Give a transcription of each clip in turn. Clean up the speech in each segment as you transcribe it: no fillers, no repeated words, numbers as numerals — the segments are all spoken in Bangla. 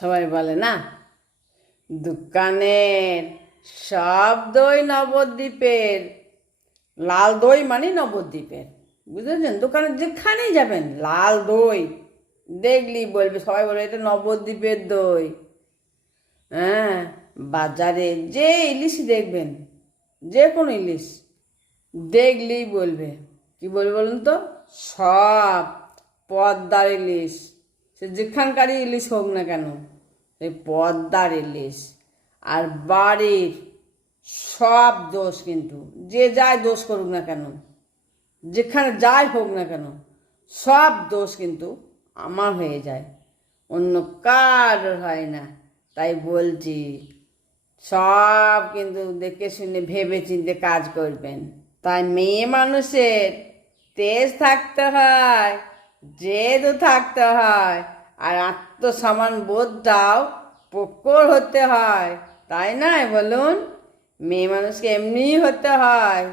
সবাই বলে না, দোকানের সব দই নবদ্বীপের, লাল দই মানে নবদ্বীপের। বুঝেছেন? দোকানে যেখানেই যাবেন লাল দই দেখলি বলবে, সবাই বলবে এটা নবদ্বীপের দই। হ্যাঁ, বাজারে যে ইলিশ দেখবেন, যে কোনো ইলিশ দেখলেই বলবে, কি বলবে বলুন তো, সব পদ্মার ইলিশ। সে যেখানকারই ইলিশ হোক না কেন, এই পদ্মার ইলিশ। আর বাড়ির সব দোষ কিন্তু, যে যাই দোষ করুক না কেন, যেখানে যাই হোক না কেন, সব দোষ কিন্তু আমার হয়ে যায়, অন্য কারোর হয় না। তাই বলছি, সব কিন্তু দেখে শুনে ভেবে চিন্তে কাজ করবেন। তাই মেয়ে মানুষের তেজ থাকতে হয়, জেদও থাকতে হয়, আর আত্মসম্মান বোধটাও প্রখর হতে হয়, তাই নয় বলুন? মেয়ে মানুষকে এমনিই হতে হয়।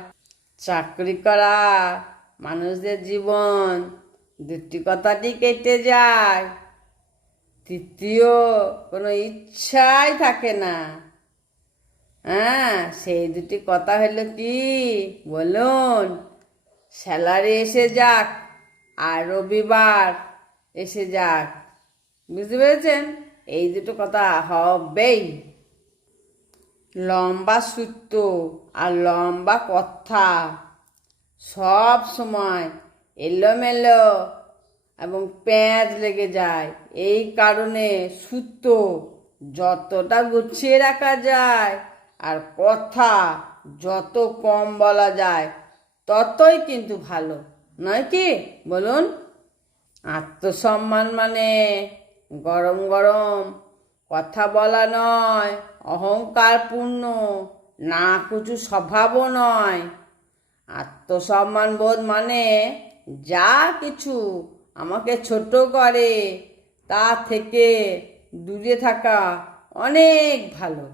চাকরি করা মানুষদের জীবন দুটি কথাটি কেটে যায়, তৃতীয় কোনো ইচ্ছাই থাকে না। হ্যাঁ, সেই দুটি কথা হলো কি বলুন? স্যালারি এসে যাক আর রবিবার এসে যাক। বুঝতে পেরেছেন? এই দুটো কথা হবেই। লম্বা সূত্র আর লম্বা কথা সব সময় এলোমেলো এবং প্যাঁচ লেগে যায়। এই কারণে সূত্র যতটা গুছিয়ে রাখা যায় আর কথা যত কম বলা যায়, ততই কিন্তু ভালো, নয় কি বলুন? আত্মসম্মান মানে গরম গরম কথা বলা নয়, অহংকারপূর্ণ না কুচু স্বভাবও নয়। আত্মসম্মান বোধ মানে যা কিছু আমাকে ছোট করে তা থেকে দূরে থাকা অনেক ভালো।